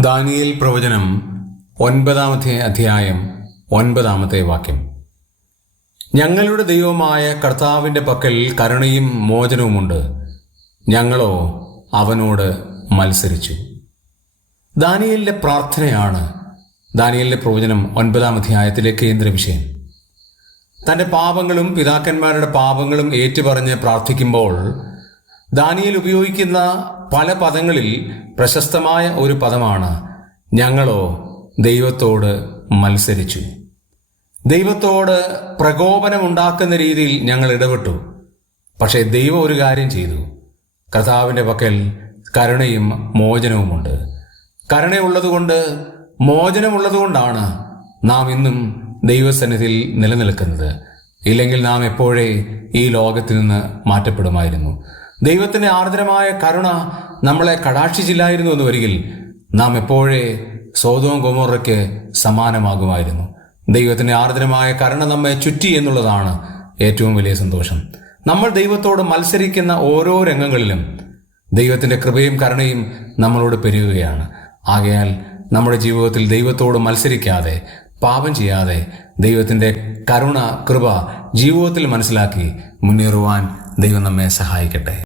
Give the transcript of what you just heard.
Daniel പ്രവചനം ഒൻപതാമത്തെ അധ്യായം ഒൻപതാമത്തെ വാക്യം. ഞങ്ങളുടെ ദൈവമായ കർത്താവിന്റെ പക്കൽ കരുണയും മോചനവുമുണ്ട്. ഞങ്ങളോ അവനോട് മത്സരിച്ചു. ദാനിയലിന്റെ പ്രാർത്ഥനയാണ് ദാനിയലിന്റെ പ്രവചനം ഒൻപതാം അധ്യായത്തിലെ കേന്ദ്ര വിഷയം. തന്റെ പാപങ്ങളും പിതാക്കന്മാരുടെ പാപങ്ങളും ഏറ്റുപറഞ്ഞ് പ്രാർത്ഥിക്കുമ്പോൾ ദാനിയൽ ഉപയോഗിക്കുന്ന പല പദങ്ങളിൽ പ്രശസ്തമായ ഒരു പദമാണ് ഞങ്ങളോ ദൈവത്തോട് മത്സരിച്ചു. ദൈവത്തോട് പ്രകോപനമുണ്ടാക്കുന്ന രീതിയിൽ ഞങ്ങൾ ഇടപെട്ടു. പക്ഷേ ദൈവം ഒരു കാര്യം ചെയ്തു. കർത്താവിന്റെ പക്കൽ കരുണയും മോചനവുമുണ്ട്. കരുണയുള്ളതുകൊണ്ട് മോചനമുള്ളതുകൊണ്ടാണ് നാം ഇന്നും ദൈവസന്നിധിയിൽ നിലനിൽക്കുന്നത്. ഇല്ലെങ്കിൽ നാം എപ്പോഴേ ഈ ലോകത്തിൽ നിന്ന് മാറ്റപ്പെടുമായിരുന്നു. ദൈവത്തിന്റെ ആർദ്രമായ കരുണ നമ്മളെ കടാക്ഷിച്ചില്ലായിരുന്നു എന്ന് വരികിൽ നാം എപ്പോഴേ സോതവും ഗോമോറയ്ക്ക് സമാനമാകുമായിരുന്നു. ദൈവത്തിന്റെ ആർദ്രമായ കരുണ നമ്മെ ചുറ്റി എന്നുള്ളതാണ് ഏറ്റവും വലിയ സന്തോഷം. നമ്മൾ ദൈവത്തോട് മത്സരിക്കുന്ന ഓരോ രംഗങ്ങളിലും ദൈവത്തിന്റെ കൃപയും കരുണയും നമ്മളോട് പെരുകുകയാണ്. ആകയാൽ നമ്മുടെ ജീവിതത്തിൽ ദൈവത്തോട് മത്സരിക്കാതെ പാപം ചെയ്യാതെ ദൈവത്തിന്റെ കരുണ കൃപ ജീവിതത്തിൽ മനസ്സിലാക്കി മുന്നേറുവാൻ ദൈവം നമ്മെ സഹായിക്കട്ടെ.